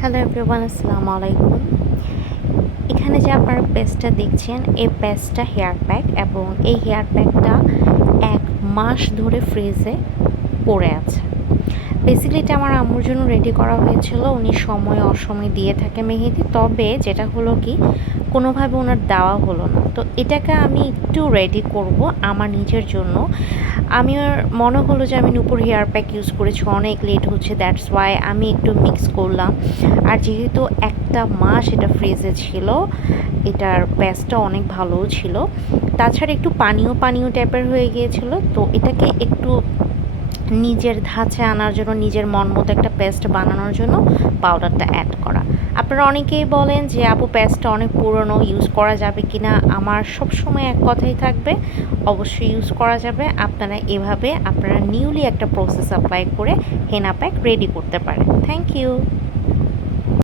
Hello everyone, আসসালামু আলাইকুম। এখানে যে আপনারা পেস্টটা দেখছেন, এই পেস্টটা হেয়ার প্যাক এবং এই হেয়ার প্যাকটা ১ মাস ধরে ফ্রিজে পড়ে আছে। বেসিক্যালি এটা আমার আম্মুর জন্য রেডি করা হয়েছিল। উনি সময় অসময় দিয়ে থাকে মেহেদি। তবে যেটা হলো কি, কোনোভাবে ওনার দেওয়া হলো না। তো এটাকে আমি একটু রেডি করব আমার নিজের জন্য। আমার মনে হলো যে আমি নূপুর হেয়ার প্যাক ইউজ করেছি, অনেক লেট হচ্ছে, দ্যাটস ওয়াই আমি একটু মিক্স করলাম। আর যেহেতু ১টা মাস এটা ফ্রিজে ছিল, এটার পেস্টটা অনেক ভালোও ছিল। তাছাড়া একটু পানীয় পানীয় টাইপের হয়ে গিয়েছিল। তো এটাকে একটু নিজের ধাঁচে আনার জন্য, নিজের মন মতো একটা পেস্ট বানানোর জন্য পাউডারটা অ্যাড করা। আপনারা অনেকেই বলেন যে আপু পেস্টটা অনেক পুরনো, ইউজ করা যাবে কি না? আমার সবসময় এক কথাই থাকবে, অবশ্যই ইউজ করা যাবে। আপনারা এভাবে আপনারা নিউলি একটা প্রসেস অ্যাপ্লাই করে হেনা প্যাক রেডি করতে পারেন। Thank you.